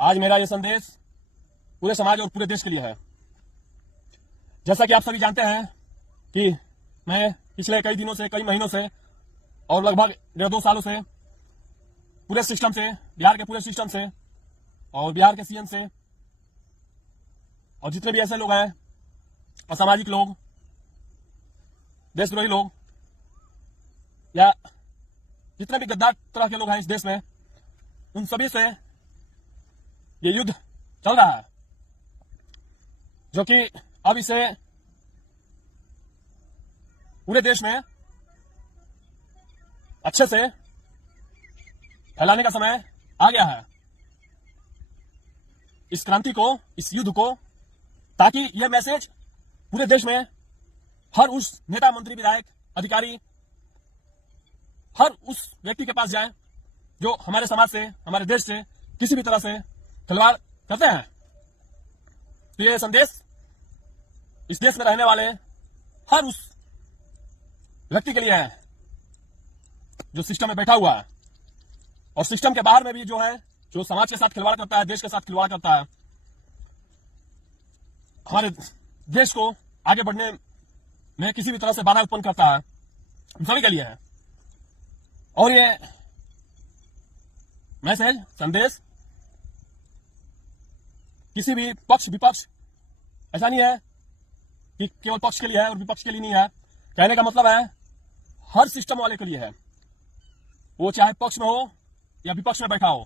आज मेरा ये संदेश पूरे समाज और पूरे देश के लिए है। जैसा कि आप सभी जानते हैं कि मैं पिछले कई दिनों से, कई महीनों से और लगभग 1.5-2 सालों से पूरे सिस्टम से, बिहार के पूरे सिस्टम से और बिहार के सीएम से और जितने भी ऐसे लोग हैं, असामाजिक लोग, देशद्रोही लोग या जितने भी गद्दार तरह के लोग हैं इस देश में, उन सभी से ये युद्ध चल रहा है, जो कि अब इसे पूरे देश में अच्छे से फैलाने का समय आ गया है। इस क्रांति को, इस युद्ध को, ताकि यह मैसेज पूरे देश में हर उस नेता, मंत्री, विधायक, अधिकारी, हर उस व्यक्ति के पास जाए जो हमारे समाज से, हमारे देश से किसी भी तरह से खिलवाड़ करते हैं। तो यह संदेश इस देश में रहने वाले हर उस व्यक्ति के लिए है जो सिस्टम में बैठा हुआ है और सिस्टम के बाहर में भी जो है, जो समाज के साथ खिलवाड़ करता है, देश के साथ खिलवाड़ करता है, हमारे देश को आगे बढ़ने में किसी भी तरह से बाधा उत्पन्न करता है, हम सभी के लिए है। और ये मैसेज, संदेश किसी भी पक्ष, विपक्ष, ऐसा नहीं है कि केवल पक्ष के लिए है और विपक्ष के लिए नहीं है। कहने का मतलब है हर सिस्टम वाले के लिए है, वो चाहे पक्ष में हो या विपक्ष में बैठा हो।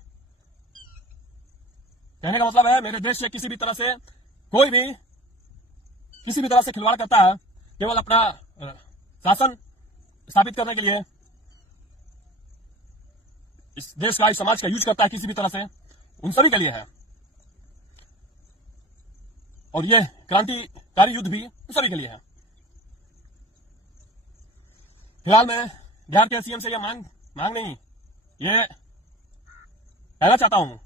कहने का मतलब है मेरे देश से किसी भी तरह से कोई भी किसी भी तरह से खिलवाड़ करता है, केवल अपना शासन स्थापित करने के लिए इस देश का, इस समाज का यूज करता है किसी भी तरह से, उन सभी के लिए है। और यह क्रांतिकारी युद्ध भी उन सभी के लिए है। फिलहाल मैं बिहार के सीएम से यह मांग नहीं, ये कहना चाहता हूं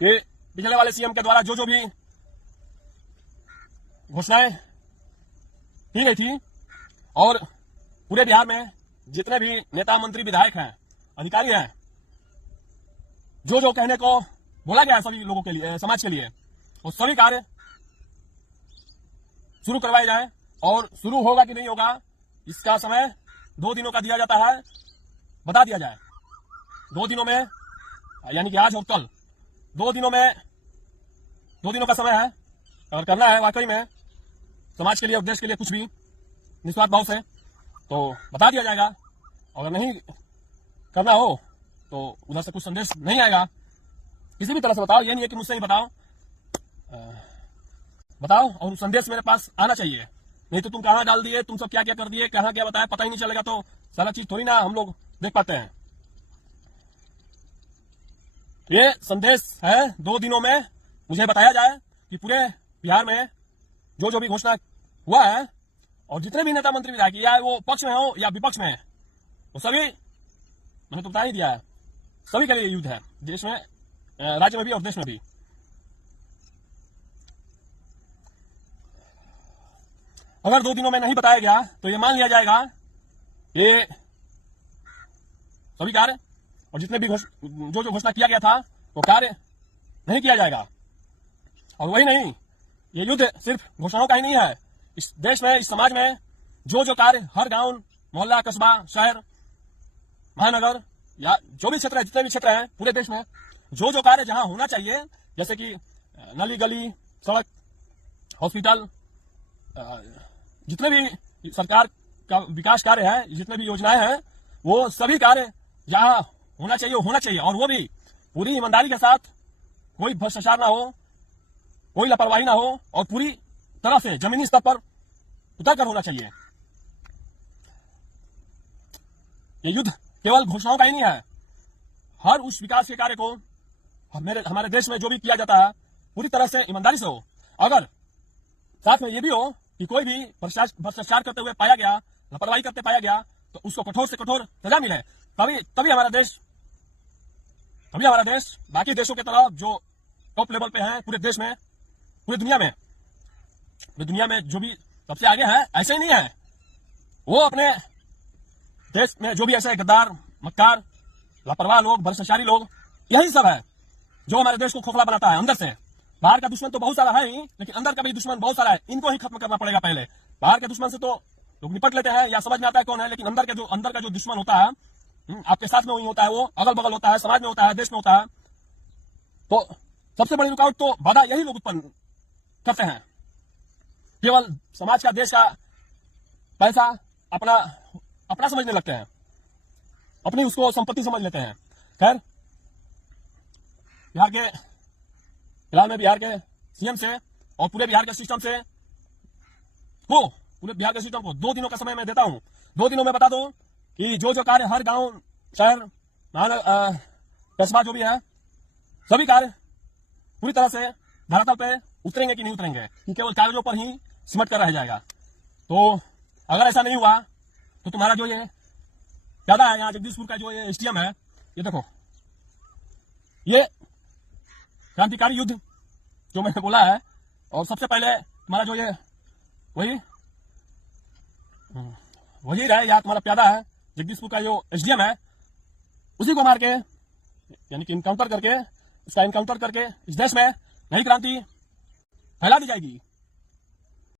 कि पिछले वाले सीएम के द्वारा जो भी घोषणाएं की गई थी और पूरे बिहार में जितने भी नेता, मंत्री, विधायक हैं, अधिकारी हैं, जो कहने को बोला गया है सभी लोगों के लिए, समाज के लिए, वो सभी कार्य शुरू करवाए जाए। और शुरू होगा कि नहीं होगा इसका समय 2 दिनों का दिया जाता है, बता दिया जाए। 2 दिनों में, यानी कि आज और कल, 2 दिनों का समय है। अगर करना है वाकई में समाज के लिए और देश के लिए कुछ भी निस्वार्थ भाव से, तो बता दिया जाएगा। अगर नहीं करना हो तो उधर से कुछ संदेश नहीं आएगा। किसी भी तरह से बताओ, ये नहीं है कि मुझसे ही बताओ, और संदेश मेरे पास आना चाहिए। नहीं तो तुम कहां डाल दिए, तुम सब क्या क्या कर दिए, कहां क्या बताया, पता ही नहीं चलेगा, तो सारा चीज थोड़ी ना हम लोग देख पाते हैं। ये संदेश है 2 दिनों में मुझे बताया जाए कि पूरे बिहार में जो भी घोषणा हुआ है और जितने भी नेता, मंत्री, विधायक, या वो पक्ष में हो या विपक्ष में है, वो सभी, मैंने तो बता ही दिया है, सभी के लिए युद्ध है, देश में, राज्य में भी और देश में भी। अगर 2 दिनों में नहीं बताया गया तो ये मान लिया जाएगा ये सभी कार्य और जितने भी जो घोषणा किया गया था वो कार्य नहीं किया जाएगा। और वही नहीं, ये युद्ध सिर्फ घोषणाओं का ही नहीं है। इस देश में, इस समाज में जो कार्य हर गांव, मोहल्ला, कस्बा, शहर, महानगर या जो भी क्षेत्र है, जितने भी क्षेत्र हैं पूरे देश में, जो कार्य जहां होना चाहिए, जैसे कि नली, गली, सड़क, हॉस्पिटल, जितने भी सरकार का विकास कार्य है, जितने भी योजनाएं हैं, वो सभी कार्य जहां होना चाहिए और वो भी पूरी ईमानदारी के साथ, कोई भ्रष्टाचार ना हो, कोई लापरवाही ना हो और पूरी तरह से जमीनी स्तर पर उतरकर होना चाहिए। ये युद्ध केवल घोषणाओं का ही नहीं है, हर उस विकास के कार्य को हमारे देश में जो भी किया जाता है पूरी तरह से ईमानदारी से हो। अगर साथ में ये भी हो कि कोई भी भ्रष्टाचार करते हुए पाया गया, लापरवाही करते पाया गया, तो उसको कठोर से कठोर सजा मिले, तभी हमारा देश बाकी देशों की तरह जो टॉप लेवल पे है पूरे देश में, पूरी दुनिया में जो भी सबसे आगे है, ऐसे ही नहीं है। वो अपने देश में जो भी ऐसे गद्दार, मक्कार, लापरवाह लोग, भ्रष्टाचारी लोग, यही सब है जो हमारे देश को खोखला बनाता है अंदर से। बाहर का दुश्मन तो बहुत सारा है ही, लेकिन अंदर का भी दुश्मन बहुत सारा है। इनको ही खत्म करना पड़ेगा पहले। बाहर के दुश्मन से तो लोग निपट लेते हैं या समझ में आता है कौन है, लेकिन अंदर का जो दुश्मन होता है, आपके साथ में वही होता है, वो अगल बगल होता है, समाज में होता है, देश में होता है। तो सबसे बड़ी रुकावट तो बाधा यही लोग उत्पन्न करते हैं। केवल समाज का, देश का पैसा अपना समझने लगते हैं, अपनी उसको संपत्ति समझ लेते हैं। खैर, बिहार के फिलहाल में बिहार के सीएम से और पूरे बिहार के सिस्टम से पूरे बिहार के सिस्टम को 2 दिनों का समय मैं देता हूं। 2 दिनों में बता दो कि जो कार्य हर गांव, शहर, कस्बा जो भी है, सभी कार्य पूरी तरह से धरातल पे उतरेंगे कि नहीं उतरेंगे, कि केवल कागजों पर ही सिमट कर रह जाएगा। तो अगर ऐसा नहीं हुआ तो तुम्हारा जो ये प्यादा है यहाँ जगदीशपुर का, जो ये एसडीएम है, ये देखो, ये क्रांतिकारी युद्ध जो मैंने बोला है, और सबसे पहले तुम्हारा जो ये वही रहे, या तुम्हारा प्यादा है जगदीशपुर का जो एसडीएम है, उसी को मार के, यानी कि इनकाउंटर करके, इस देश में नई क्रांति फैला दी जाएगी।